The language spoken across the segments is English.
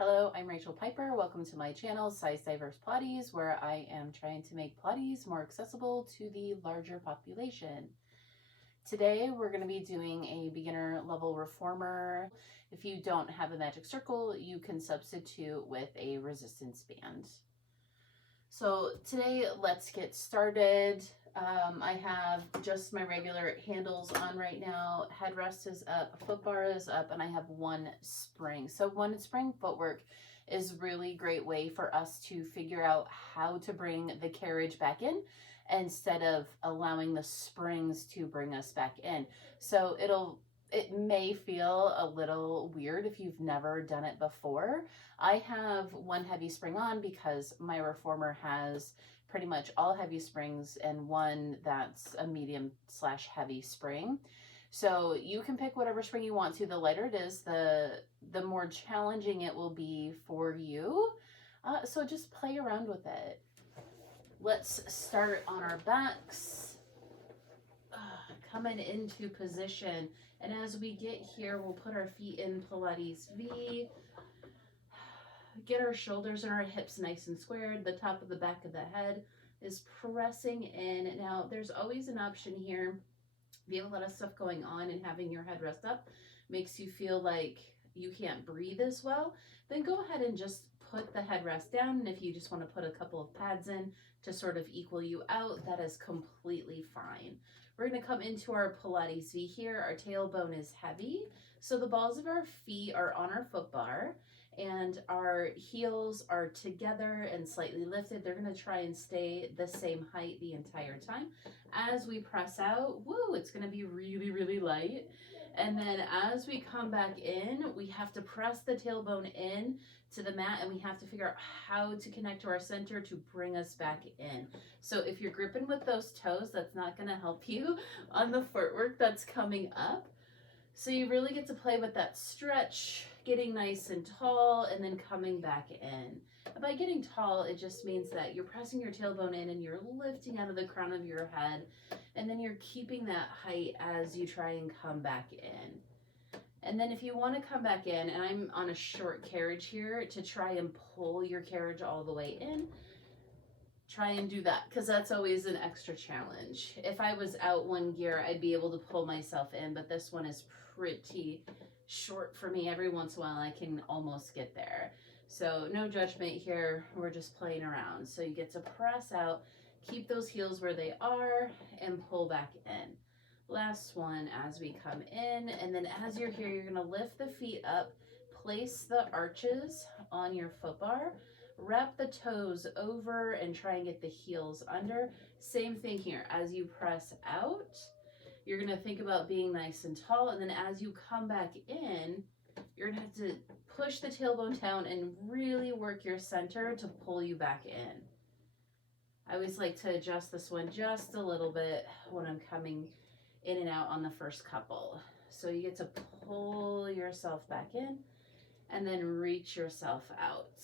Hello, I'm Rachel Piper. Welcome to my channel, Size Diverse Pilates, where I am trying to make Pilates more accessible to the larger population. Today, we're going to be doing a beginner level reformer. If you don't have a magic circle, you can substitute with a resistance band. So today, let's get started. I have just my regular handles on right now. Headrest is up, foot bar is up, and I have one spring. So one spring footwork is really great way for us to figure out how to bring the carriage back in instead of allowing the springs to bring us back in. So it may feel a little weird if you've never done it before. I have one heavy spring on because my reformer has pretty much all heavy springs and one that's a medium/heavy spring. So you can pick whatever spring you want to. The lighter it is, the more challenging it will be for you. So just play around with it. Let's start on our backs. Coming into position. And as we get here, we'll put our feet in Pilates V. Get our shoulders and our hips nice and squared. The top of the back of the head is pressing in. Now, there's always an option here. If you have a lot of stuff going on and having your head rest up makes you feel like you can't breathe as well, then go ahead and just put the headrest down. And if you just want to put a couple of pads in to sort of equal you out, that is completely fine. We're going to come into our Pilates V here. Our tailbone is heavy. So the balls of our feet are on our foot bar and our heels are together and slightly lifted. They're going to try and stay the same height the entire time. As we press out, woo, it's going to be really, really light. And then as we come back in, we have to press the tailbone in to the mat and we have to figure out how to connect to our center to bring us back in. So if you're gripping with those toes, that's not going to help you on the footwork that's coming up. So you really get to play with that stretch, getting nice and tall, and then coming back in. And by getting tall, it just means that you're pressing your tailbone in and you're lifting out of the crown of your head, and then you're keeping that height as you try and come back in. And then if you want to come back in, and I'm on a short carriage here, to try and pull your carriage all the way in, try and do that, because that's always an extra challenge. If I was out one gear, I'd be able to pull myself in, but this one is pretty short for me. Every once in a while I can almost get there. So no judgment here, we're just playing around. So you get to press out, keep those heels where they are, and pull back in. Last one as we come in, and then as you're here, you're going to lift the feet up, place the arches on your foot bar, wrap the toes over and try and get the heels under. Same thing here. As you press out, you're going to think about being nice and tall. And then as you come back in, you're going to have to push the tailbone down and really work your center to pull you back in. I always like to adjust this one just a little bit when I'm coming in and out on the first couple. So you get to pull yourself back in and then reach yourself out.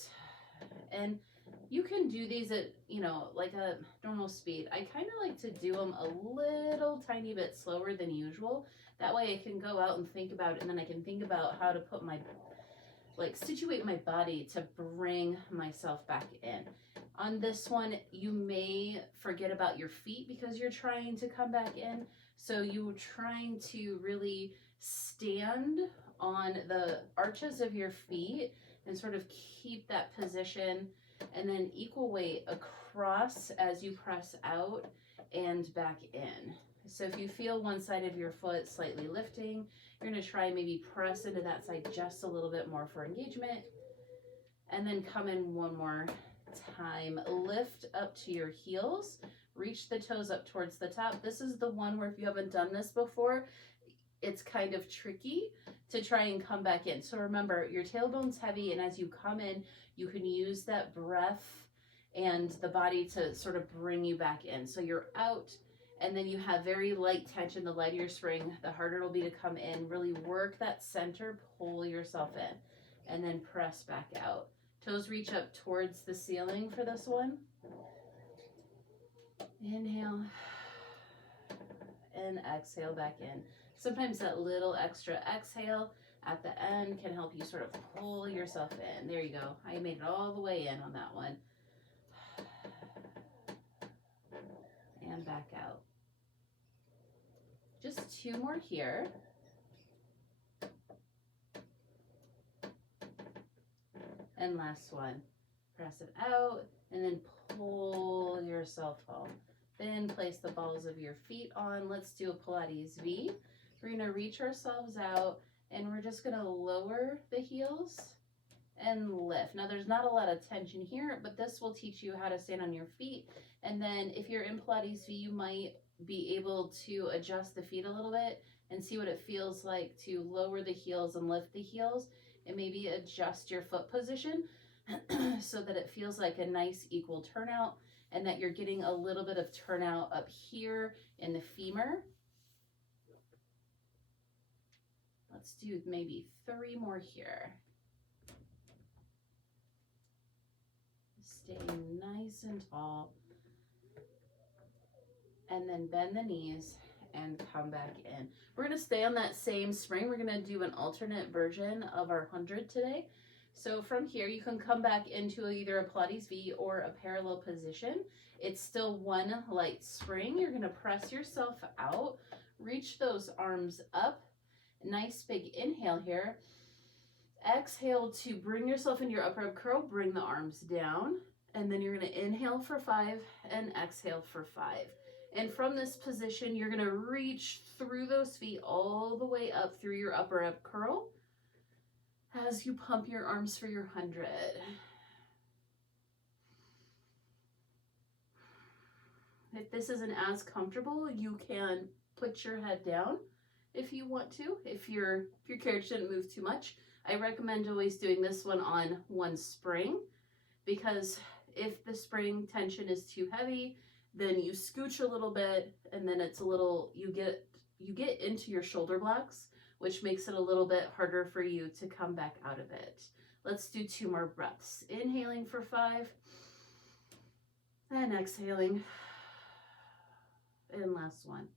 And you can do these at, like a normal speed. I kind of like to do them a little tiny bit slower than usual. That way I can go out and think about it, and then I can think about how to put situate my body to bring myself back in. On this one, you may forget about your feet because you're trying to come back in. So you're trying to really stand on the arches of your feet and sort of keep that position, and then equal weight across as you press out and back in. So if you feel one side of your foot slightly lifting, you're going to try and maybe press into that side just a little bit more for engagement, and then come in one more time. Lift up to your heels, reach the toes up towards the top. This is the one where if you haven't done this before, it's kind of tricky to try and come back in. So remember, your tailbone's heavy, and as you come in, you can use that breath and the body to sort of bring you back in. So you're out, and then you have very light tension. The lighter your spring, the harder it'll be to come in. Really work that center, pull yourself in, and then press back out. Toes reach up towards the ceiling for this one. Inhale and exhale back in. Sometimes that little extra exhale at the end can help you sort of pull yourself in. There you go. I made it all the way in on that one. And back out. Just 2 more here. And last one. Press it out and then pull yourself home. Then place the balls of your feet on. Let's do a Pilates V. We're going to reach ourselves out and we're just going to lower the heels and lift. Now there's not a lot of tension here, but this will teach you how to stand on your feet. And then if you're in Pilates V, you might be able to adjust the feet a little bit and see what it feels like to lower the heels and lift the heels, and maybe adjust your foot position so that it feels like a nice equal turnout, and that you're getting a little bit of turnout up here in the femur. Let's do maybe 3 more here. Stay nice and tall. And then bend the knees and come back in. We're going to stay on that same spring. We're going to do an alternate version of our 100 today. So from here, you can come back into either a Pilates V or a parallel position. It's still one light spring. You're going to press yourself out, reach those arms up. Nice big inhale here. Exhale to bring yourself into your upper ab curl, bring the arms down. And then you're going to inhale for 5 and exhale for 5. And from this position, you're going to reach through those feet all the way up through your upper ab curl as you pump your arms for your 100. If this isn't as comfortable, you can put your head down if you want to. If your carriage didn't move too much, I recommend always doing this one on one spring, because if the spring tension is too heavy, then you scooch a little bit and then it's a little, you get into your shoulder blocks, which makes it a little bit harder for you to come back out of it. Let's do 2 more breaths. Inhaling for 5 and exhaling. And last one.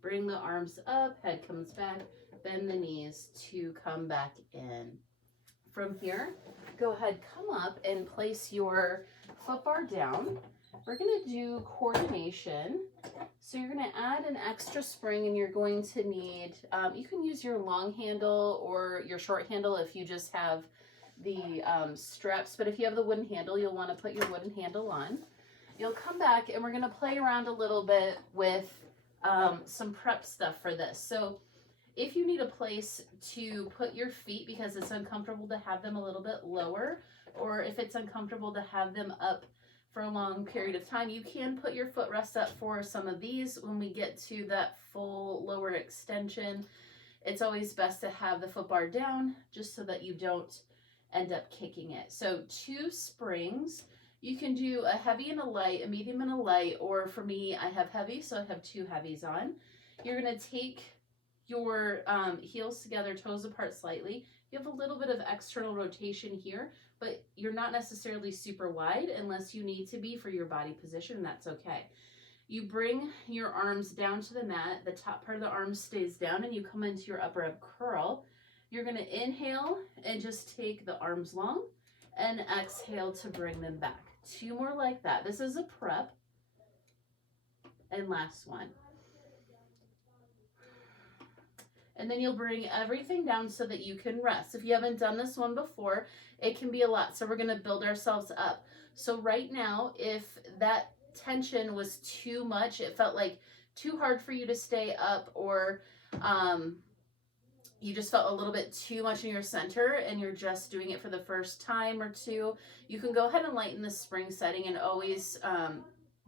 Bring the arms up, head comes back, bend the knees to come back in. From here, go ahead, come up and place your foot bar down. We're going to do coordination. So you're going to add an extra spring, and you're going to need, you can use your long handle or your short handle if you just have the straps, but if you have the wooden handle, you'll want to put your wooden handle on. You'll come back and we're going to play around a little bit with some prep stuff for this. So if you need a place to put your feet because it's uncomfortable to have them a little bit lower, or if it's uncomfortable to have them up for a long period of time, you can put your footrest up for some of these. When we get to that full lower extension, it's always best to have the foot bar down just so that you don't end up kicking it. So 2 springs. You can do a heavy and a light, a medium and a light, or for me, I have heavy, so I have 2 heavies on. You're going to take your heels together, toes apart slightly. You have a little bit of external rotation here, but you're not necessarily super wide unless you need to be for your body position, and that's okay. You bring your arms down to the mat. The top part of the arm stays down, and you come into your upper ab curl. You're going to inhale and just take the arms long, and exhale to bring them back. 2 more like that. This is a prep. And last one. And then you'll bring everything down so that you can rest. If you haven't done this one before, it can be a lot. So we're going to build ourselves up. So right now, if that tension was too much, it felt like too hard for you to stay up, or you just felt a little bit too much in your center and you're just doing it for the first time or 2, you can go ahead and lighten the spring setting and always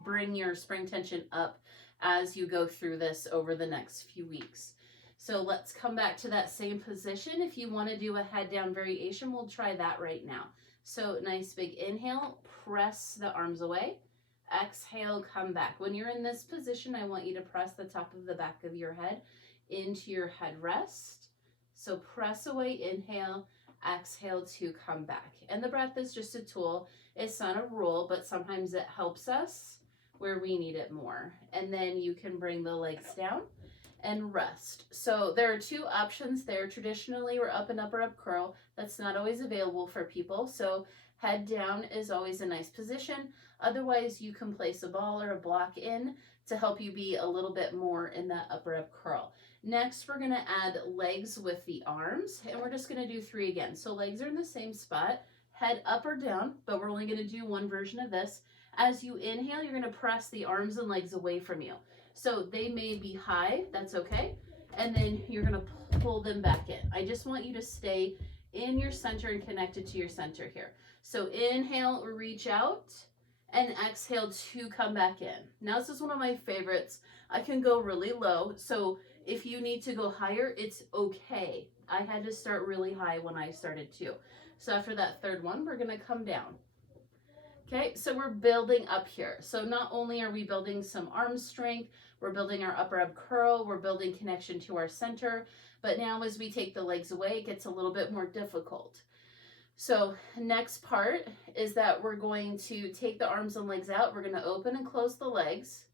bring your spring tension up as you go through this over the next few weeks. So let's come back to that same position. If you want to do a head down variation, we'll try that right now. So nice big inhale, press the arms away. Exhale, come back. When you're in this position, I want you to press the top of the back of your head into your headrest. So press away, inhale, exhale to come back. And the breath is just a tool. It's not a rule, but sometimes it helps us where we need it more. And then you can bring the legs down and rest. So there are two options there. Traditionally, we're up and upper up curl. That's not always available for people. So head down is always a nice position. Otherwise, you can place a ball or a block in to help you be a little bit more in that upper up curl. Next, we're gonna add legs with the arms, and we're just gonna do 3 again. So legs are in the same spot, head up or down, but we're only gonna do one version of this. As you inhale, you're gonna press the arms and legs away from you. So they may be high, that's okay. And then you're gonna pull them back in. I just want you to stay in your center and connected to your center here. So inhale, reach out, and exhale to come back in. Now this is one of my favorites. I can go really low, so if you need to go higher, it's okay. I had to start really high when I started too. So after that third one, we're gonna come down. Okay, so we're building up here. So not only are we building some arm strength, we're building our upper ab curl, we're building connection to our center, but now as we take the legs away, it gets a little bit more difficult. So next part is that we're going to take the arms and legs out. We're gonna open and close the legs.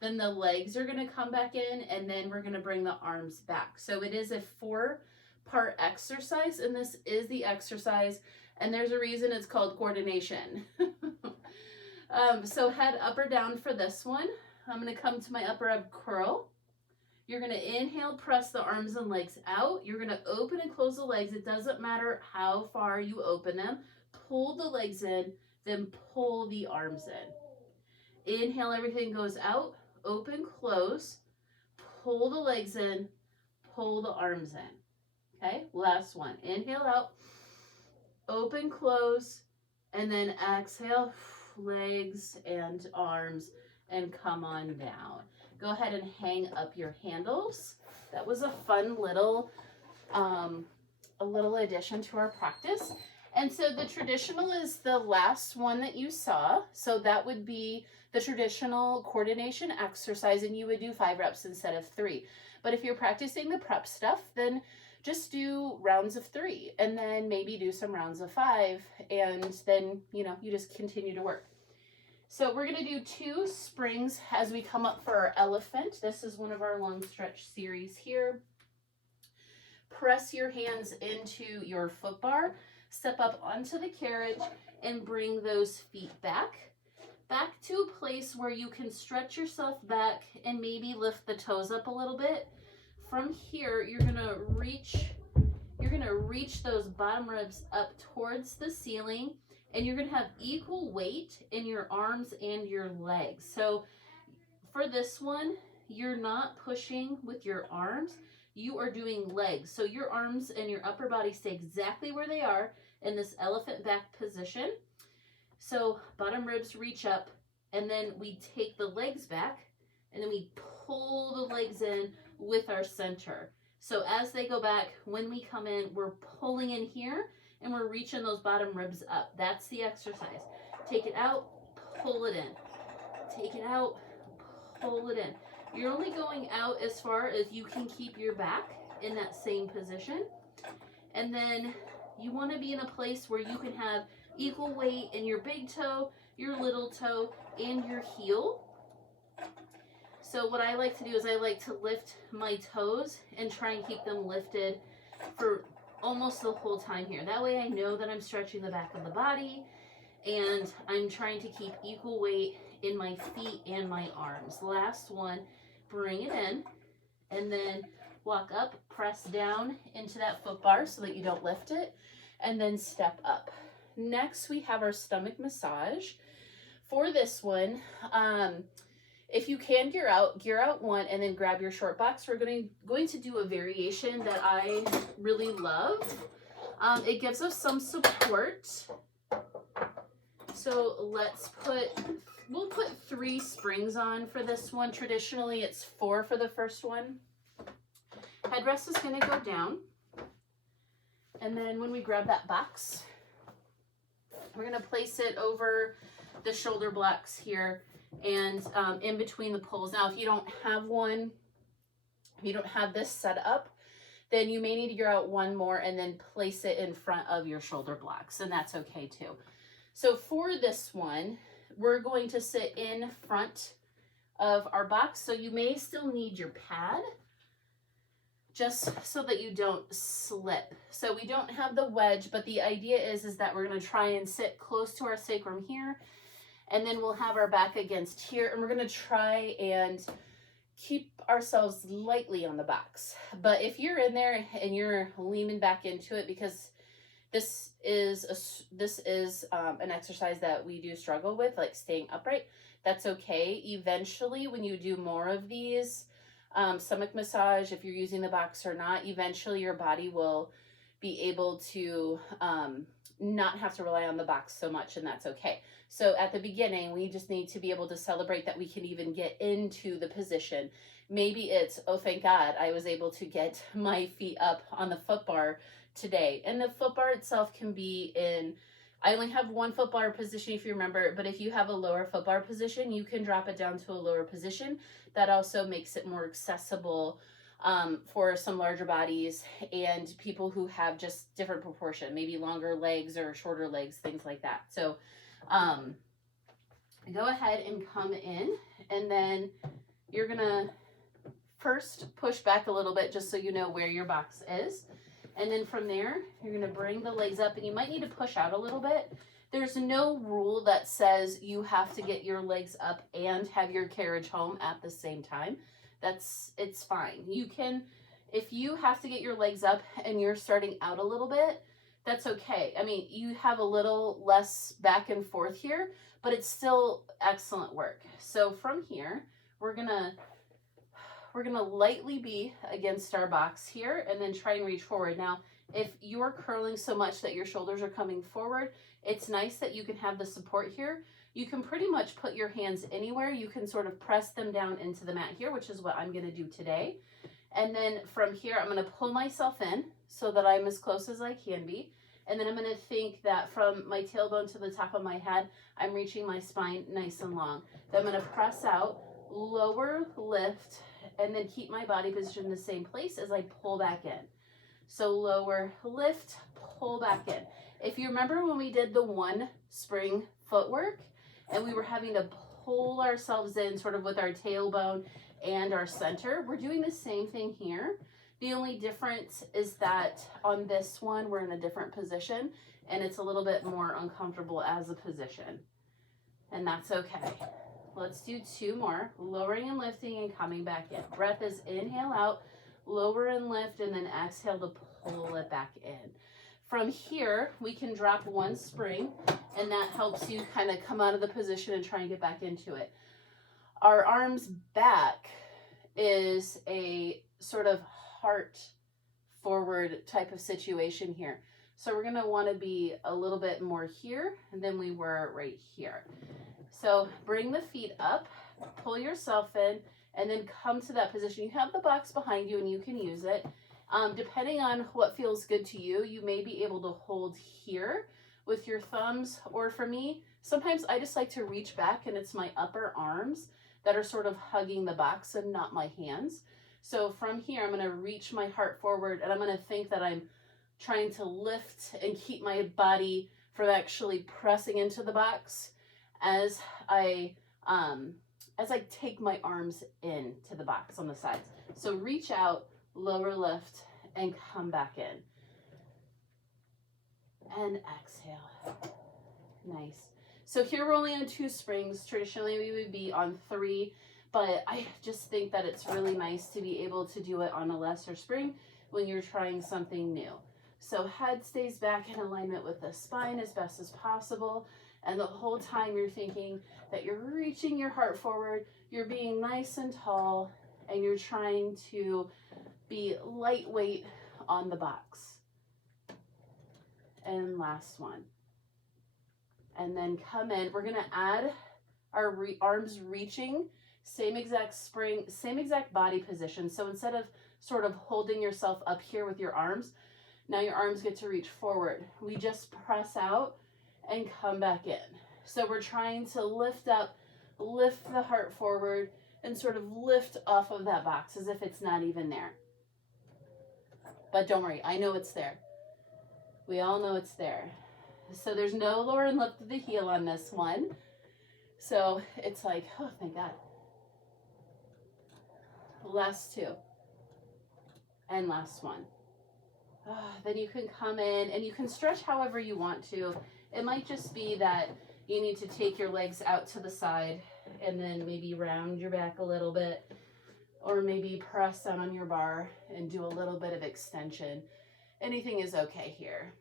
Then the legs are gonna come back in, and then we're gonna bring the arms back. So it is a 4-part exercise, and this is the exercise, and there's a reason it's called coordination. So head up or down for this one. I'm gonna come to my upper ab curl. You're gonna inhale, press the arms and legs out. You're gonna open and close the legs. It doesn't matter how far you open them. Pull the legs in, then pull the arms in. Inhale, everything goes out, open, close, pull the legs in, pull the arms in. Okay, last one. Inhale out, open, close, and then exhale, legs and arms, and come on down. Go ahead and hang up your handles. That was a fun little addition to our practice. And so the traditional is the last one that you saw. So that would be the traditional coordination exercise, and you would do 5 reps instead of 3. But if you're practicing the prep stuff, then just do rounds of 3, and then maybe do some rounds of 5, and then, you just continue to work. So we're gonna do 2 springs as we come up for our elephant. This is one of our long stretch series here. Press your hands into your foot bar, step up onto the carriage, and bring those feet back to a place where you can stretch yourself back and maybe lift the toes up a little bit. From here, you're gonna reach those bottom ribs up towards the ceiling, and you're gonna have equal weight in your arms and your legs. So for this one, you're not pushing with your arms, you are doing legs. So your arms and your upper body stay exactly where they are in this elephant back position. So bottom ribs reach up, and then we take the legs back, and then we pull the legs in with our center. So as they go back, when we come in, we're pulling in here, and we're reaching those bottom ribs up. That's the exercise. Take it out, pull it in. Take it out, pull it in. You're only going out as far as you can keep your back in that same position. And then you want to be in a place where you can have equal weight in your big toe, your little toe, and your heel. So what I like to do is I like to lift my toes and try and keep them lifted for almost the whole time here. That way I know that I'm stretching the back of the body, and I'm trying to keep equal weight in my feet and my arms. Last one, bring it in, and then walk up, press down into that foot bar so that you don't lift it, and then step up. Next, we have our stomach massage. For this one, if you can gear out one, and then grab your short box. We're going to do a variation that I really love. It gives us some support. So we'll put 3 springs on for this one. Traditionally, it's 4 for the first one. Headrest is going to go down. And then when we grab that box, we're going to place it over the shoulder blocks here and in between the poles. Now, if you don't have one, if you don't have this set up, then you may need to gear out one more and then place it in front of your shoulder blocks, and that's okay too. So for this one, we're going to sit in front of our box. So you may still need your pad just so that you don't slip. So we don't have the wedge, but the idea is that we're going to try and sit close to our sacrum here, and then we'll have our back against here, and we're going to try and keep ourselves lightly on the box. But if you're in there and you're leaning back into it, because this is an exercise that we do struggle with, like staying upright, that's okay. Eventually, when you do more of these, stomach massage, if you're using the box or not, eventually your body will be able to not have to rely on the box so much, and that's okay. So at the beginning, we just need to be able to celebrate that we can even get into the position. Maybe it's, oh, thank God, I was able to get my feet up on the foot bar today. And the foot bar itself can be in, I only have one foot bar position if you remember, but if you have a lower foot bar position, you can drop it down to a lower position. That also makes it more accessible for some larger bodies and people who have just different proportion, maybe longer legs or shorter legs, things like that. So go ahead and come in, and then you're gonna first push back a little bit just so you know where your box is. And then from there, you're gonna bring the legs up, and you might need to push out a little bit. There's no rule that says you have to get your legs up and have your carriage home at the same time. It's fine. You can, if you have to get your legs up and you're starting out a little bit, that's okay. I mean, you have a little less back and forth here, but it's still excellent work. So from here, we're gonna lightly be against our box here and then try and reach forward. Now, if you're curling so much that your shoulders are coming forward, it's nice that you can have the support here. You can pretty much put your hands anywhere. You can sort of press them down into the mat here, which is what I'm gonna do today. And then from here, I'm gonna pull myself in so that I'm as close as I can be. And then I'm gonna think that from my tailbone to the top of my head, I'm reaching my spine nice and long. Then I'm gonna press out, lower, lift, and then keep my body position in the same place as I pull back in. So lower, lift, pull back in. If you remember when we did the one spring footwork and we were having to pull ourselves in sort of with our tailbone and our center, we're doing the same thing here. The only difference is that on this one, we're in a different position and it's a little bit more uncomfortable as a position. And that's okay. Let's do two more. Lowering and lifting and coming back in. Breath is inhale out, lower and lift, and then exhale to pull it back in. From here, we can drop one spring, and that helps you kind of come out of the position and try and get back into it. Our arms back is a sort of heart forward type of situation here. So we're going to want to be a little bit more here than we were right here. So bring the feet up, pull yourself in, and then come to that position. You have the box behind you and you can use it. Depending on what feels good to you, you may be able to hold here with your thumbs, or for me, sometimes I just like to reach back and it's my upper arms that are sort of hugging the box and not my hands. So from here, I'm gonna reach my heart forward and I'm gonna think that I'm trying to lift and keep my body from actually pressing into the box as I take my arms into the box on the sides. So reach out, lower lift, and come back in. And exhale. Nice. So here we're only on 2 springs. Traditionally we would be on 3, but I just think that it's really nice to be able to do it on a lesser spring when you're trying something new. So head stays back in alignment with the spine as best as possible. And the whole time you're thinking that you're reaching your heart forward, you're being nice and tall, and you're trying to be lightweight on the box. And last one. And then come in. We're going to add our arms reaching, same exact spring, same exact body position. So instead of sort of holding yourself up here with your arms, now your arms get to reach forward. We just press out and come back in. So we're trying to lift up, lift the heart forward, and sort of lift off of that box as if it's not even there. But don't worry, I know it's there. We all know it's there. So there's no lower and lift of the heel on this one. So it's like, oh, thank God. Last two. And last one. Then you can come in and you can stretch however you want to. It might just be that you need to take your legs out to the side and then maybe round your back a little bit, or maybe press down on your bar and do a little bit of extension. Anything is okay here.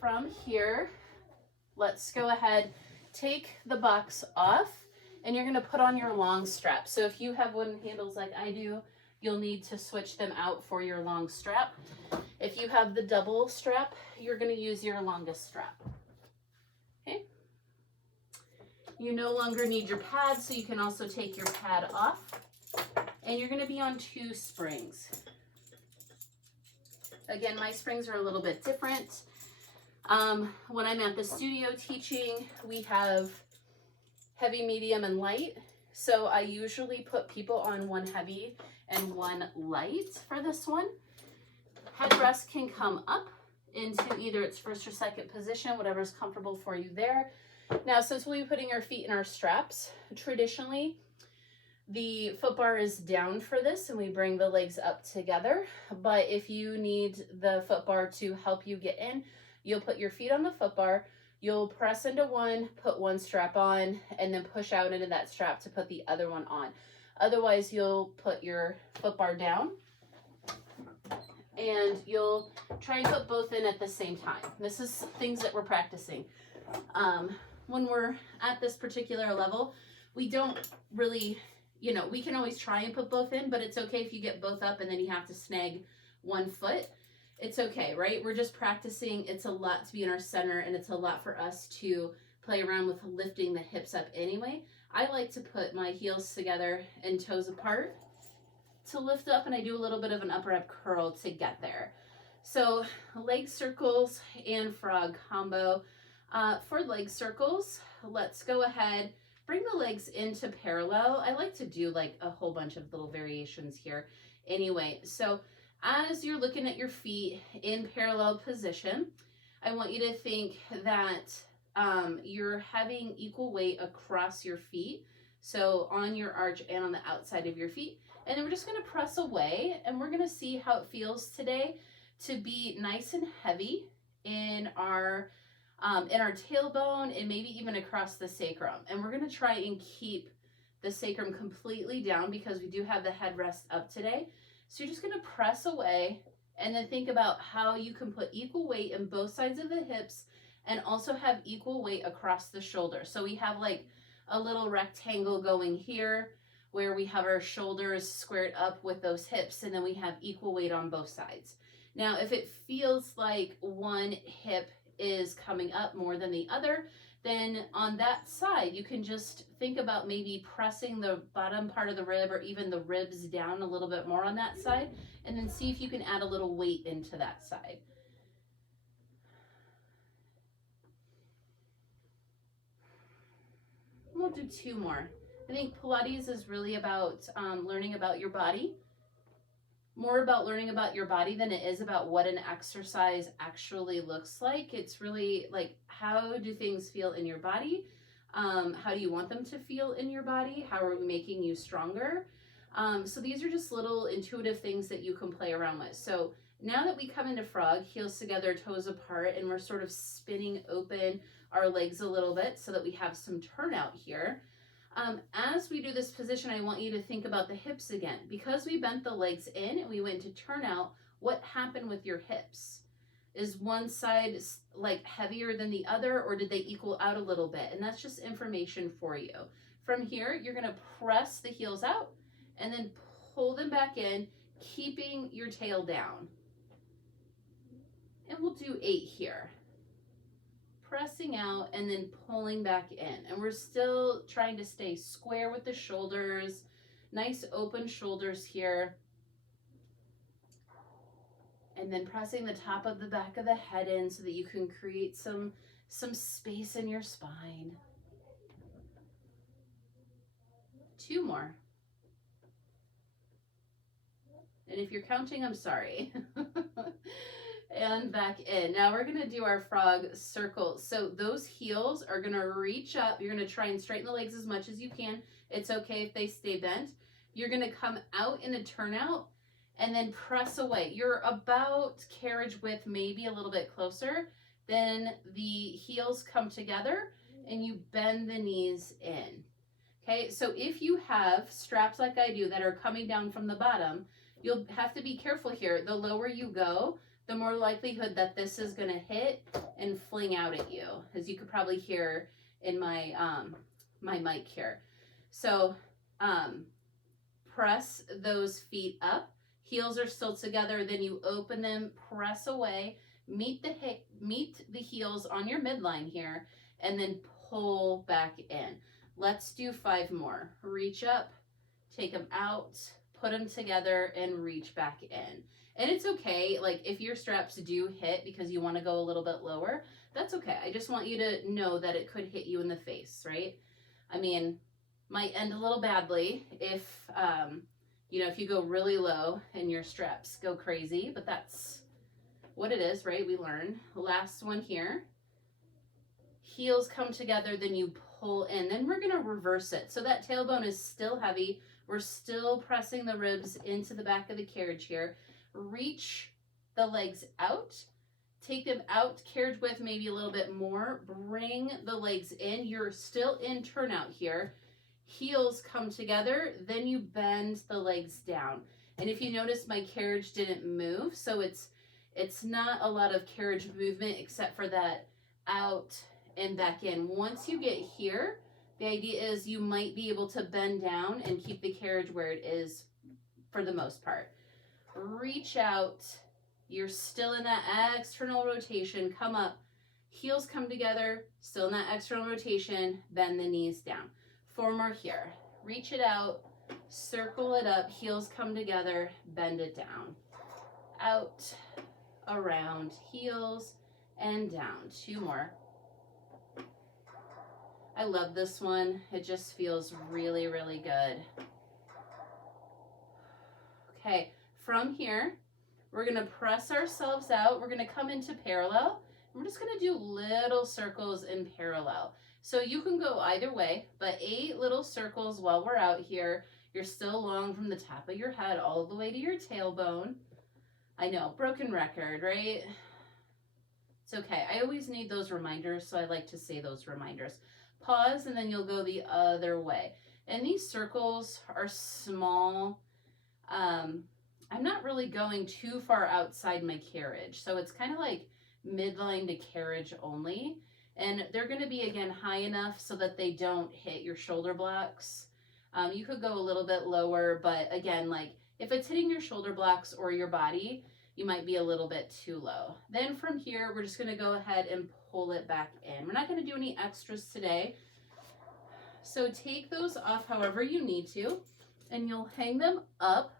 From here, let's go ahead, take the box off, and you're gonna put on your long strap. So if you have wooden handles like I do, you'll need to switch them out for your long strap. If you have the double strap, you're gonna use your longest strap. Okay? You no longer need your pad, so you can also take your pad off. And you're gonna be on 2 springs. Again, my springs are a little bit different. When I'm at the studio teaching, we have heavy, medium, and light. So I usually put people on 1 heavy and 1 light for this one. Headrest can come up into either its first or second position, whatever's comfortable for you there. Now, since we'll be putting our feet in our straps, traditionally, the foot bar is down for this and we bring the legs up together. But if you need the foot bar to help you get in, you'll put your feet on the foot bar, you'll press into one, put 1 strap on, and then push out into that strap to put the other one on. Otherwise, you'll put your foot bar down and you'll try and put both in at the same time. This is things that we're practicing. When we're at this particular level, we don't really, you know, we can always try and put both in, but it's okay if you get both up and then you have to snag 1 foot. It's okay, right? We're just practicing. It's a lot to be in our center, and it's a lot for us to play around with lifting the hips up anyway. I like to put my heels together and toes apart to lift up, and I do a little bit of an upper ab curl to get there. So leg circles and frog combo. For leg circles, let's go ahead, bring the legs into parallel. I like to do like a whole bunch of little variations here anyway. So as you're looking at your feet in parallel position, I want you to think that you're having equal weight across your feet. So on your arch and on the outside of your feet. And then we're just gonna press away and we're gonna see how it feels today to be nice and heavy in our tailbone and maybe even across the sacrum. And we're gonna try and keep the sacrum completely down because we do have the headrest up today. So you're just gonna press away and then think about how you can put equal weight in both sides of the hips and also have equal weight across the shoulder. So we have like a little rectangle going here where we have our shoulders squared up with those hips, and then we have equal weight on both sides. Now, if it feels like one hip is coming up more than the other, then on that side, you can just think about maybe pressing the bottom part of the rib or even the ribs down a little bit more on that side, and then see if you can add a little weight into that side. We'll do 2 more. I think Pilates is really about learning about your body. More about learning about your body than it is about what an exercise actually looks like. It's really like, how do things feel in your body? How do you want them to feel in your body? How are we making you stronger? So these are just little intuitive things that you can play around with. So now that we come into frog, heels together, toes apart, and we're sort of spinning open our legs a little bit so that we have some turnout here. As we do this position, I want you to think about the hips again. Because we bent the legs in and we went to turnout, what happened with your hips? Is one side like heavier than the other, or did they equal out a little bit? And that's just information for you. From here, you're gonna press the heels out and then pull them back in, keeping your tail down. And we'll do 8 here. Pressing out and then pulling back in. And we're still trying to stay square with the shoulders, nice open shoulders here. And then pressing the top of the back of the head in so that you can create some space in your spine. 2 more. And if you're counting, I'm sorry. And back in. Now we're going to do our frog circle. So those heels are going to reach up. You're going to try and straighten the legs as much as you can. It's okay if they stay bent. You're going to come out in a turnout and then press away. You're about carriage width, maybe a little bit closer. Then the heels come together and you bend the knees in. Okay, so if you have straps like I do that are coming down from the bottom, you'll have to be careful here. The lower you go, the more likelihood that this is going to hit and fling out at you, as you could probably hear in my my mic here. So press those feet up. Heels are still together. Then you open them, press away, meet the heels on your midline here, and then pull back in. Let's do 5 more. Reach up, take them out, put them together, and reach back in. And it's okay, like if your straps do hit because you want to go a little bit lower, that's okay. I just want you to know that it could hit you in the face, right? I mean, might end a little badly if, you know, if you go really low and your straps go crazy, but that's what it is, right? We learn. Last one here. Heels come together, then you pull in. Then we're going to reverse it. So that tailbone is still heavy. We're still pressing the ribs into the back of the carriage here. Reach the legs out. Take them out, carriage width maybe a little bit more. Bring the legs in. You're still in turnout here. Heels come together, then you bend the legs down. And if you notice, my carriage didn't move, so it's not a lot of carriage movement except for that out and back in. Once you get here, the idea is you might be able to bend down and keep the carriage where it is for the most part. Reach out. You're still in that external rotation. Come up. Heels come together, still in that external rotation. Bend the knees down. 4 more here. Reach it out, circle it up, heels come together, bend it down. Out, around, heels, and down. 2 more. I love this one. It just feels really, really good. Okay, from here, we're gonna press ourselves out. We're gonna come into parallel. We're just gonna do little circles in parallel. So you can go either way, but 8 little circles while we're out here. You're still long from the top of your head all the way to your tailbone. I know, broken record, right? It's okay. I always need those reminders, so I like to say those reminders. Pause, and then you'll go the other way. And these circles are small. I'm not really going too far outside my carriage, so it's kind of like midline to carriage only. And they're going to be, again, high enough so that they don't hit your shoulder blocks. You could go a little bit lower, but again, like if it's hitting your shoulder blocks or your body, you might be a little bit too low. Then from here, we're just going to go ahead and pull it back in. We're not going to do any extras today. So take those off however you need to, and you'll hang them up.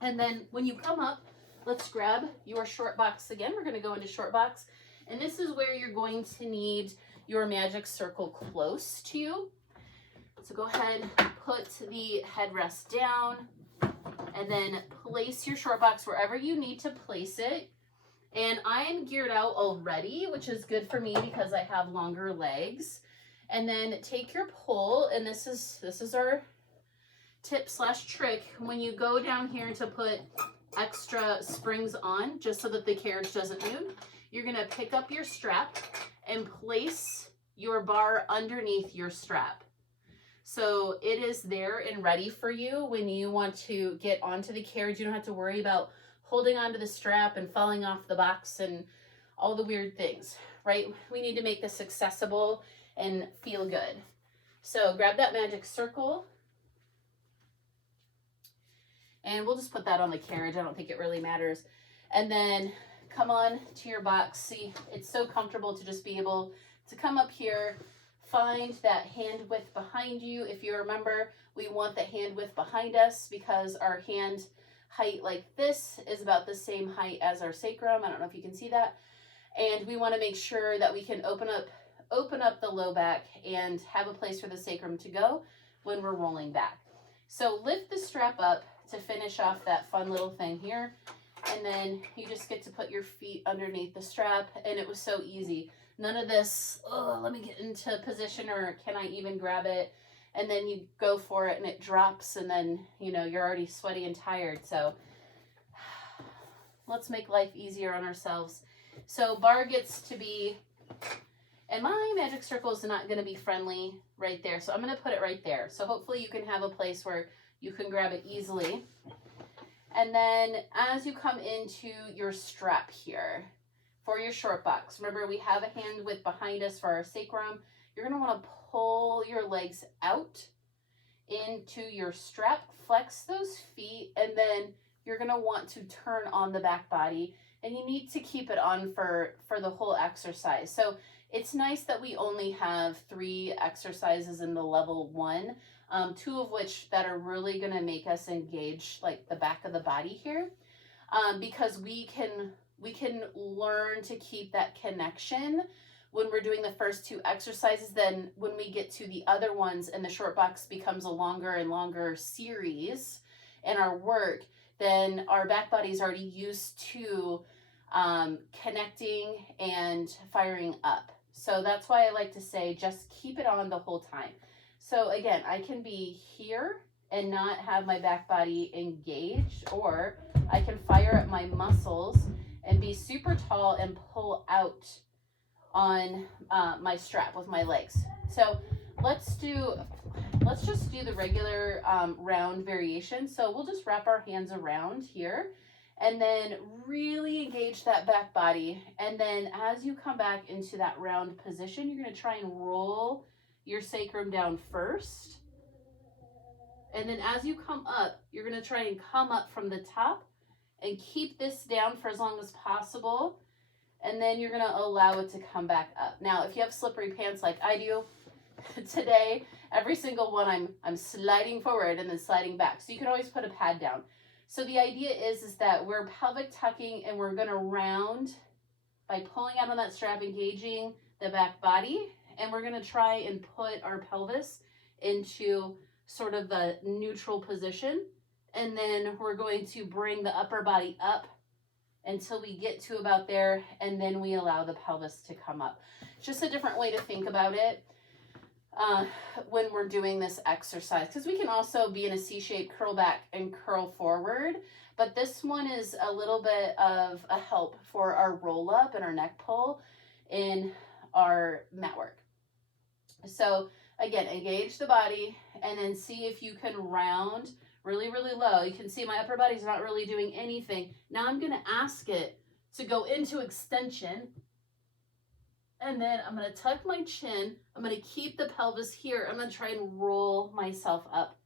And then when you come up, let's grab your short box again. We're going to go into short box. And this is where you're going to need your magic circle close to you. So go ahead, put the headrest down, and then place your short box wherever you need to place it. And I'm geared out already, which is good for me because I have longer legs. And then take your pole, and this is our tip/trick. When you go down here to put extra springs on, just so that the carriage doesn't move, you're gonna pick up your strap and place your bar underneath your strap. So it is there and ready for you when you want to get onto the carriage. You don't have to worry about holding onto the strap and falling off the box and all the weird things, right? We need to make this accessible and feel good. So grab that magic circle, and we'll just put that on the carriage. I don't think it really matters. And then come on to your box. See, it's so comfortable to just be able to come up here, find that hand width behind you. If you remember, we want the hand width behind us because our hand height like this is about the same height as our sacrum. I don't know if you can see that. And we want to make sure that we can open up the low back and have a place for the sacrum to go when we're rolling back. So lift the strap up to finish off that fun little thing here. And then you just get to put your feet underneath the strap, and it was so easy. None of this, oh, let me get into position, or can I even grab it? And then you go for it and it drops, and then, you know, you're already sweaty and tired. So let's make life easier on ourselves. So bar gets to be, and my magic circle is not going to be friendly right there. So I'm going to put it right there. So hopefully you can have a place where you can grab it easily. And then as you come into your strap here for your short box, remember we have a hand width behind us for our sacrum. You're going to want to pull your legs out into your strap, flex those feet, and then you're going to want to turn on the back body, and you need to keep it on for the whole exercise. So it's nice that we only have 3 exercises in the level 1, 2 of which that are really going to make us engage like the back of the body here, because we can learn to keep that connection when we're doing the first 2 exercises. Then when we get to the other ones and the short box becomes a longer and longer series in our work, then our back body is already used to connecting and firing up. So that's why I like to say just keep it on the whole time. So again, I can be here and not have my back body engaged, or I can fire up my muscles and be super tall and pull out on my strap with my legs. So let's just do the regular round variation. So we'll just wrap our hands around here and then really engage that back body. And then as you come back into that round position, you're going to try and roll your sacrum down first. And then as you come up, you're going to try and come up from the top and keep this down for as long as possible. And then you're going to allow it to come back up. Now, if you have slippery pants like I do today, every single one I'm sliding forward and then sliding back. So you can always put a pad down. So the idea is that we're pelvic tucking, and we're going to round by pulling out on that strap, engaging the back body, and we're going to try and put our pelvis into sort of the neutral position. And then we're going to bring the upper body up until we get to about there, and then we allow the pelvis to come up. Just a different way to think about it when we're doing this exercise, because we can also be in a C-shaped curl back and curl forward, but this one is a little bit of a help for our roll up and our neck pull in our mat work. So again, engage the body and then see if you can round really, really low. You can see my upper body's not really doing anything. Now I'm going to ask it to go into extension, and then I'm going to tuck my chin. I'm going to keep the pelvis here. I'm going to try and roll myself up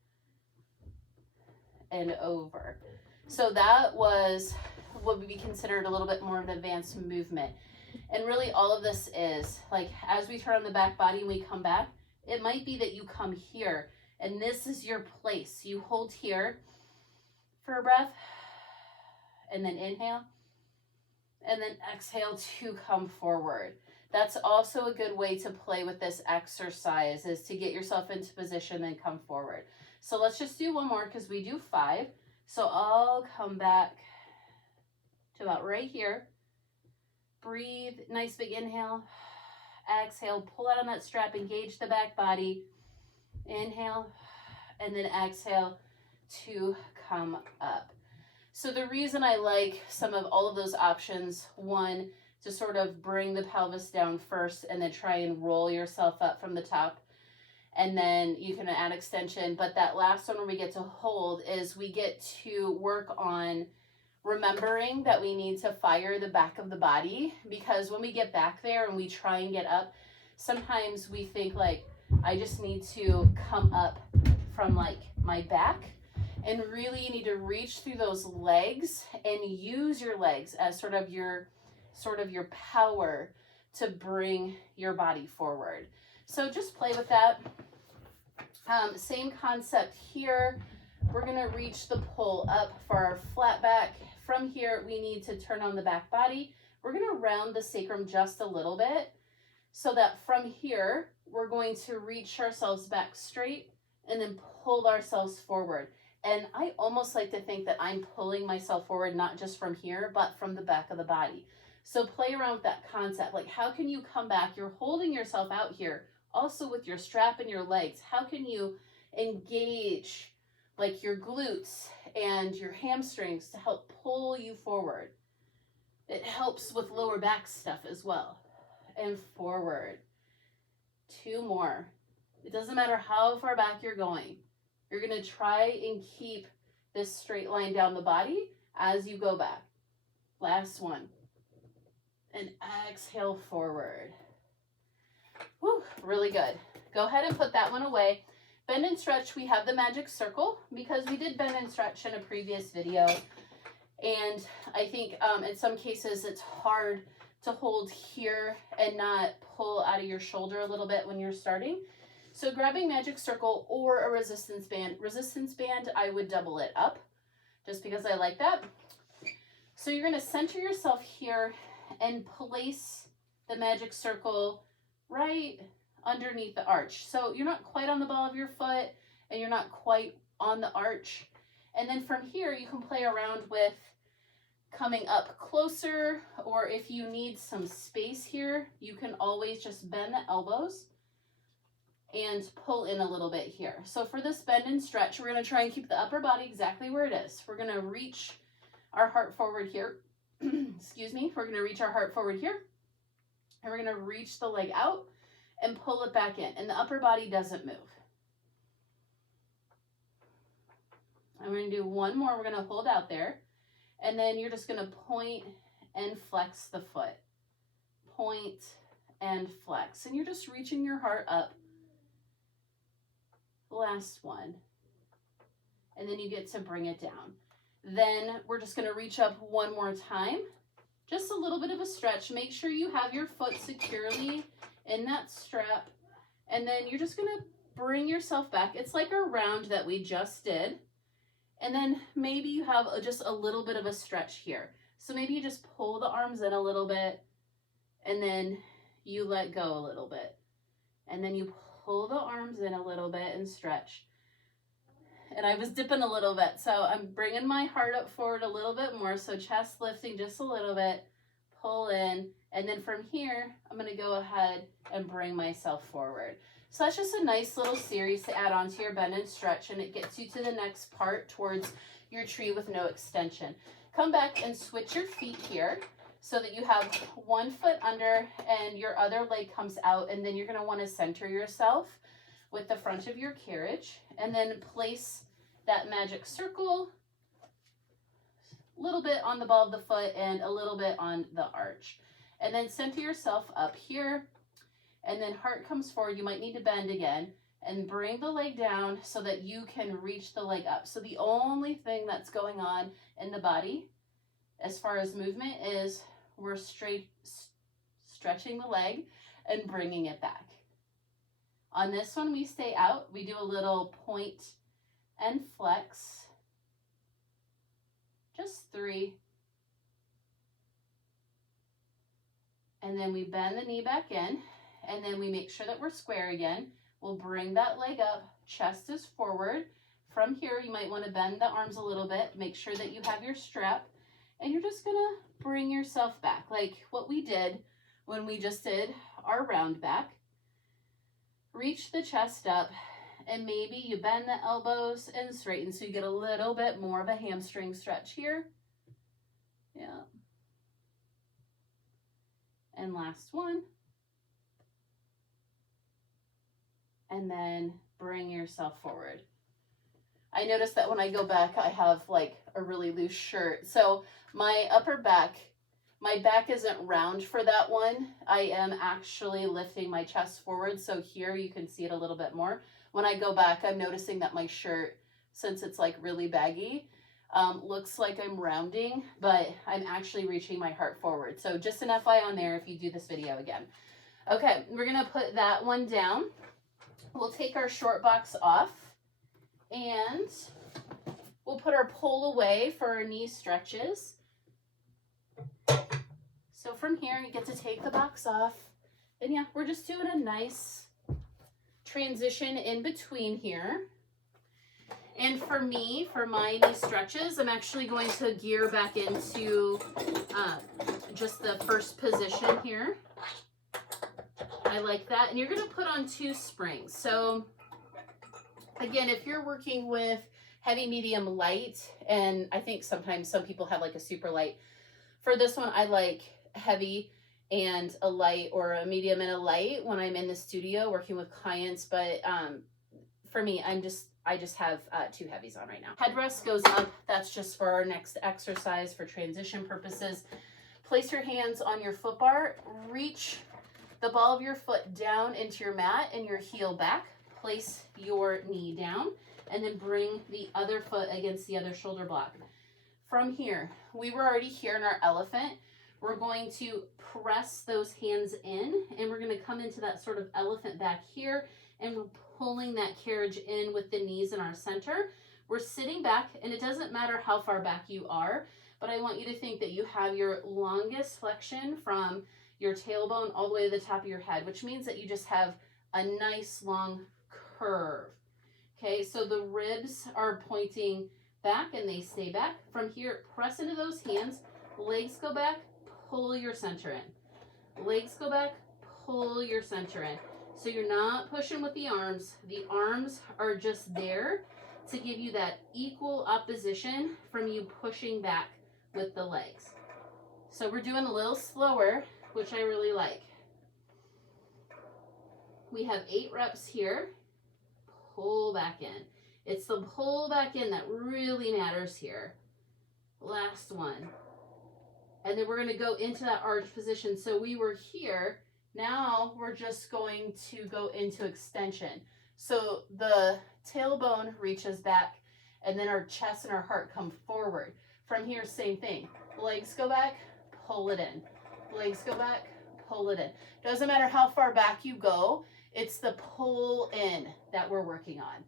and over. So that was what would be considered a little bit more of an advanced movement. And really all of this is like, as we turn on the back body and we come back, it might be that you come here and this is your place. You hold here for a breath and then inhale and then exhale to come forward. That's also a good way to play with this exercise, is to get yourself into position and come forward. So let's just do one more because we do 5. So I'll come back to about right here. Breathe, nice big inhale. Exhale, pull out on that strap, engage the back body. Inhale, and then exhale to come up. So the reason I like all of those options, one, to sort of bring the pelvis down first and then try and roll yourself up from the top. And then you can add extension. But that last one where we get to hold is we get to work on remembering that we need to fire the back of the body, because when we get back there and we try and get up, sometimes we think like, I just need to come up from like my back. And really you need to reach through those legs and use your legs as sort of your power to bring your body forward. So just play with that. Same concept here. We're going to reach the pull up for our flat back. From here, we need to turn on the back body. We're going to round the sacrum just a little bit so that from here, we're going to reach ourselves back straight and then pull ourselves forward. And I almost like to think that I'm pulling myself forward, not just from here, but from the back of the body. So play around with that concept. Like, how can you come back? You're holding yourself out here, also with your strap and your legs. How can you engage like your glutes and your hamstrings to help pull you forward? It helps with lower back stuff as well. And forward. 2 more. It doesn't matter how far back you're going. You're going to try and keep this straight line down the body as you go back. Last one. And exhale forward. Whew, really good. Go ahead and put that one away. Bend and stretch, we have the magic circle because we did bend and stretch in a previous video. And I think in some cases it's hard to hold here and not pull out of your shoulder a little bit when you're starting. So grabbing magic circle or a resistance band. Resistance band, I would double it up just because I like that. So you're going to center yourself here and place the magic circle right underneath the arch. So you're not quite on the ball of your foot and you're not quite on the arch. And then from here, you can play around with coming up closer, or if you need some space here, you can always just bend the elbows and pull in a little bit here. So for this bend and stretch, we're going to try and keep the upper body exactly where it is. We're going to reach our heart forward here. Excuse me. We're going to reach our heart forward here. And we're going to reach the leg out and pull it back in. And the upper body doesn't move. And we're going to do one more. We're going to hold out there. And then you're just going to point and flex the foot. Point and flex. And you're just reaching your heart up. Last one. And then you get to bring it down. Then we're just going to reach up one more time. Just a little bit of a stretch. Make sure you have your foot securely in that strap. And then you're just going to bring yourself back. It's like a round that we just did. And then maybe you have just a little bit of a stretch here. So maybe you just pull the arms in a little bit and then you let go a little bit. And then you pull the arms in a little bit and stretch. And I was dipping a little bit, so I'm bringing my heart up forward a little bit more. So chest lifting just a little bit, pull in, and then from here, I'm going to go ahead and bring myself forward. So that's just a nice little series to add on to your bend and stretch, and it gets you to the next part towards your tree with no extension. Come back and switch your feet here so that you have one foot under and your other leg comes out, and then you're going to want to center yourself with the front of your carriage, and then place that magic circle a little bit on the ball of the foot and a little bit on the arch. And then center yourself up here, and then heart comes forward. You might need to bend again and bring the leg down so that you can reach the leg up. So the only thing that's going on in the body as far as movement is we're stretching the leg and bringing it back. On this one, we stay out. We do a little point and flex. Just 3. And then we bend the knee back in. And then we make sure that we're square again. We'll bring that leg up. Chest is forward. From here, you might want to bend the arms a little bit. Make sure that you have your strap. And you're just going to bring yourself back, like what we did when we just did our round back. Reach the chest up, and maybe you bend the elbows and straighten so you get a little bit more of a hamstring stretch here. Yeah. And last one. And then bring yourself forward. I noticed that when I go back, I have like a really loose shirt. So my upper back, my back isn't round for that one. I am actually lifting my chest forward. So here you can see it a little bit more. When I go back, I'm noticing that my shirt, since it's like really baggy, looks like I'm rounding, but I'm actually reaching my heart forward. So just an FYI on there if you do this video again. Okay, we're going to put that one down. We'll take our short box off and we'll put our pole away for our knee stretches. So from here, you get to take the box off. And yeah, we're just doing a nice transition in between here. And for me, for my knee stretches, I'm actually going to gear back into just the first position here. I like that. And you're going to put on 2 springs. So again, if you're working with heavy, medium, light, and I think sometimes some people have like a super light. For this one, I like heavy and a light, or a medium and a light when I'm in the studio working with clients. But for me, I just have 2 heavies on right now. Headrest goes up. That's just for our next exercise for transition purposes. Place your hands on your foot bar. Reach the ball of your foot down into your mat and your heel back. Place your knee down and then bring the other foot against the other shoulder block. From here, we were already here in our elephant. We're going to press those hands in, and we're going to come into that sort of elephant back here, and we're pulling that carriage in with the knees in our center. We're sitting back, and it doesn't matter how far back you are, but I want you to think that you have your longest flexion from your tailbone all the way to the top of your head, which means that you just have a nice long curve. Okay, so the ribs are pointing back and they stay back. From here, press into those hands, legs go back, pull your center in. Legs go back, pull your center in. So you're not pushing with the arms. The arms are just there to give you that equal opposition from you pushing back with the legs. So we're doing a little slower, which I really like. We have 8 reps here. Pull back in. It's the pull back in that really matters here. Last one. And then we're going to go into that arch position. So we were here. Now we're just going to go into extension. So the tailbone reaches back, and then our chest and our heart come forward. From here, same thing. Legs go back, pull it in. Legs go back, pull it in. Doesn't matter how far back you go. It's the pull in that we're working on.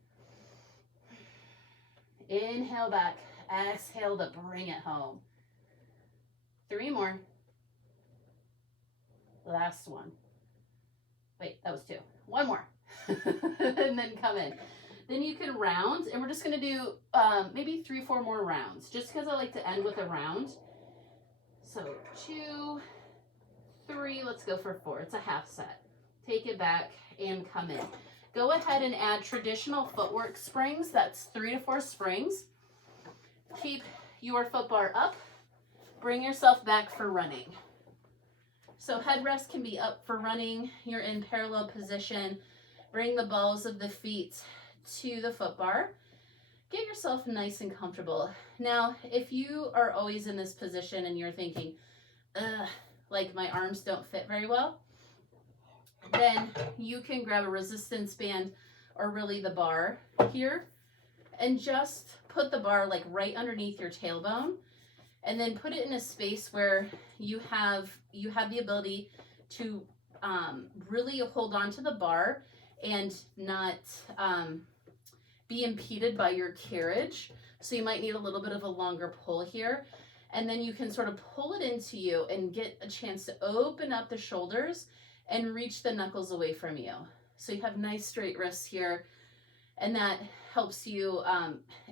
Inhale back, exhale to bring it home. 3 more. Last one. Wait, that was 2. 1 more. And then come in. Then you can round, and we're just going to do maybe 3-4 more rounds, just because I like to end with a round. So 2, 3, let's go for 4. It's a half set. Take it back and come in. Go ahead and add traditional footwork springs. That's 3 to 4 springs. Keep your foot bar up. Bring yourself back for running. So headrest can be up for running. You're in parallel position. Bring the balls of the feet to the foot bar. Get yourself nice and comfortable. Now, if you are always in this position and you're thinking, like my arms don't fit very well, then you can grab a resistance band or really the bar here and just put the bar like right underneath your tailbone, and then put it in a space where you have the ability to really hold on to the bar and not be impeded by your carriage. So you might need a little bit of a longer pull here, and then you can sort of pull it into you and get a chance to open up the shoulders and reach the knuckles away from you. So you have nice straight wrists here, and that helps you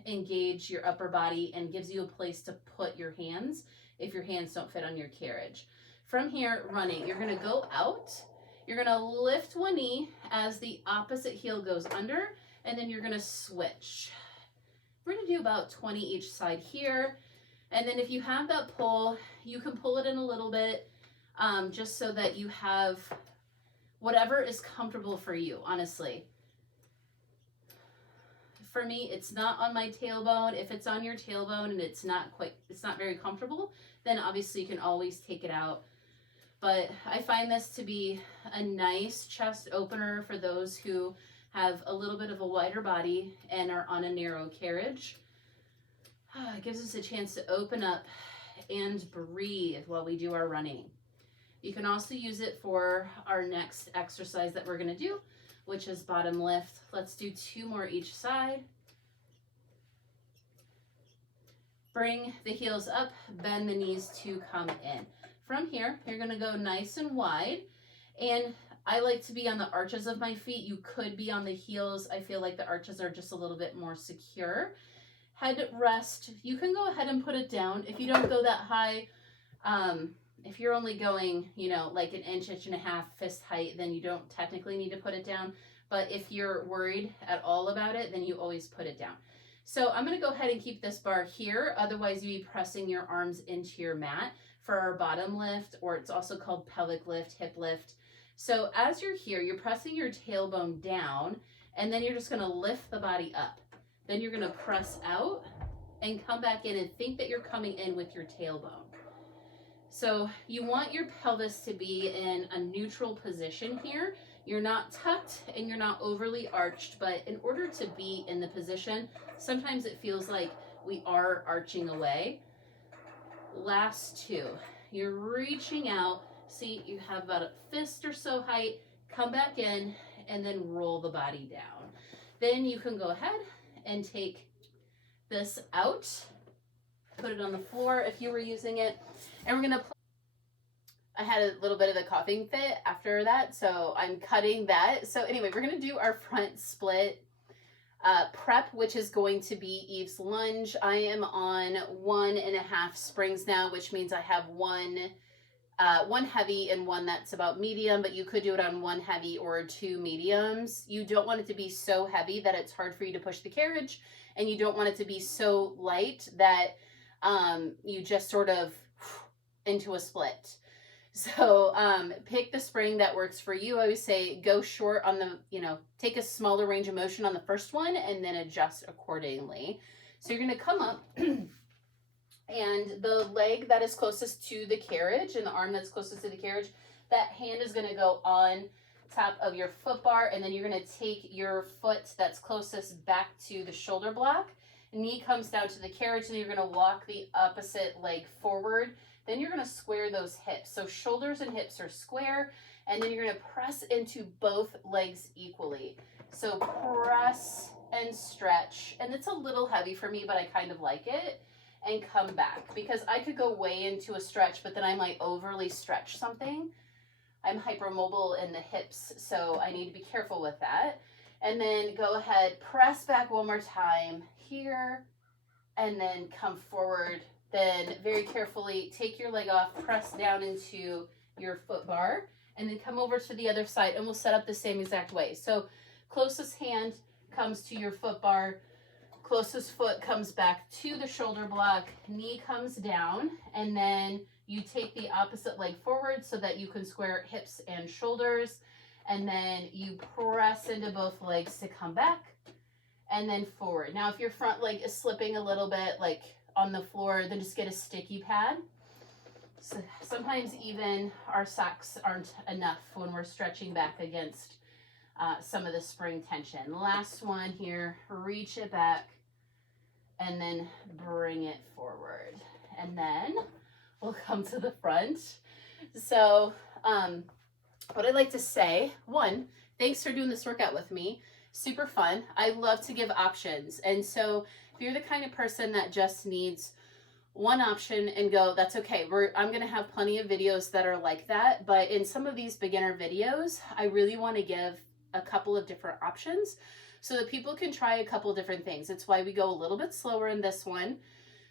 engage your upper body and gives you a place to put your hands if your hands don't fit on your carriage. From here, running, you're gonna go out, you're gonna lift one knee as the opposite heel goes under, and then you're gonna switch. We're gonna do about 20 each side here, and then if you have that pull, you can pull it in a little bit, just so that you have whatever is comfortable for you, honestly. For me, it's not on my tailbone. If it's on your tailbone and it's not very comfortable, then obviously you can always take it out. But I find this to be a nice chest opener for those who have a little bit of a wider body and are on a narrow carriage. It gives us a chance to open up and breathe while we do our running. You can also use it for our next exercise that we're gonna do, which is bottom lift. Let's do 2 more each side. Bring the heels up, bend the knees to come in. From here, you're gonna go nice and wide, and I like to be on the arches of my feet. You could be on the heels. I feel like the arches are just a little bit more secure. Head rest, you can go ahead and put it down. If you don't go that high, if you're only going, you know, like an inch, inch and a half fist height, then you don't technically need to put it down. But if you're worried at all about it, then you always put it down. So I'm going to go ahead and keep this bar here. Otherwise, you'd be pressing your arms into your mat for our bottom lift, or it's also called pelvic lift, hip lift. So as you're here, you're pressing your tailbone down, and then you're just going to lift the body up. Then you're going to press out and come back in and think that you're coming in with your tailbone. So you want your pelvis to be in a neutral position here. You're not tucked and you're not overly arched, but in order to be in the position, sometimes it feels like we are arching away. Last two, you're reaching out. See, you have about a fist or so height, come back in and then roll the body down. Then you can go ahead and take this out, put it on the floor if you were using it, and we're gonna I had a little bit of a coughing fit after that, so I'm cutting that. So anyway, we're gonna do our front split prep, which is going to be Eve's lunge. I am on 1.5 springs now, which means I have one heavy and one that's about medium, but you could do it on one heavy or 2 mediums. You don't want it to be so heavy that it's hard for you to push the carriage, and you don't want it to be so light that you just sort of into a split. So pick the spring that works for you. I always say go short on the, take a smaller range of motion on the first one and then adjust accordingly. So you're going to come up and the leg that is closest to the carriage and the arm that's closest to the carriage, that hand is going to go on top of your foot bar, and then you're going to take your foot that's closest back to the shoulder block. Knee comes down to the carriage, and you're going to walk the opposite leg forward. Then you're going to square those hips. So shoulders and hips are square, and then you're going to press into both legs equally. So press and stretch, and it's a little heavy for me, but I kind of like it, and come back, because I could go way into a stretch, but then I might overly stretch something. I'm hypermobile in the hips, so I need to be careful with that. And then go ahead, press back one more time here, and then come forward. Then very carefully take your leg off, press down into your foot bar, and then come over to the other side, and we'll set up the same exact way. So closest hand comes to your foot bar, closest foot comes back to the shoulder block, knee comes down, and then you take the opposite leg forward so that you can square hips and shoulders, and then you press into both legs to come back, and then forward. Now, if your front leg is slipping a little bit, like on the floor, then just get a sticky pad. So sometimes even our socks aren't enough when we're stretching back against some of the spring tension. Last one here, reach it back and then bring it forward. And then we'll come to the front. So what I'd like to say, one, thanks for doing this workout with me. Super fun. I love to give options. And so if you're the kind of person that just needs one option and go, that's okay. I'm going to have plenty of videos that are like that. But in some of these beginner videos, I really want to give a couple of different options so that people can try a couple of different things. It's why we go a little bit slower in this one,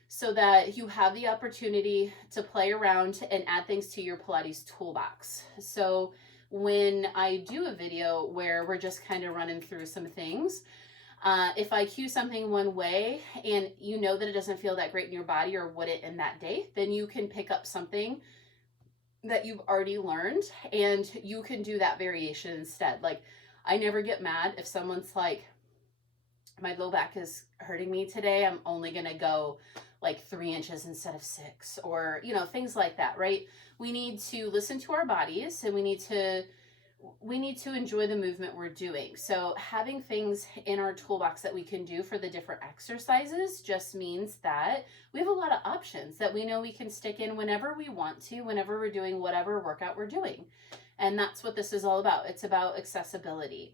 so that you have the opportunity to play around and add things to your Pilates toolbox. So when I do a video where we're just kind of running through some things, if I cue something one way and you know that it doesn't feel that great in your body or wouldn't in that day, then you can pick up something that you've already learned and you can do that variation instead. Like, I never get mad if someone's like, my low back is hurting me today, I'm only going to go like 3 inches instead of 6, or, things like that, right? We need to listen to our bodies, and we need to enjoy the movement we're doing. So having things in our toolbox that we can do for the different exercises just means that we have a lot of options that we know we can stick in whenever we want to, whenever we're doing whatever workout we're doing. And that's what this is all about. It's about accessibility.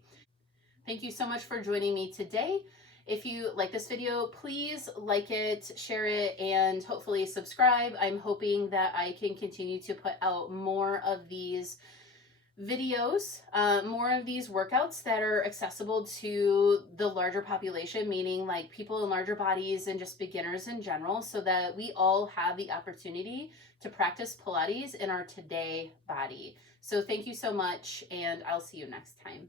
Thank you so much for joining me today. If you like this video, please like it, share it, and hopefully subscribe. I'm hoping that I can continue to put out more of these videos, more of these workouts that are accessible to the larger population, meaning like people in larger bodies and just beginners in general, so that we all have the opportunity to practice Pilates in our today body. So thank you so much, and I'll see you next time.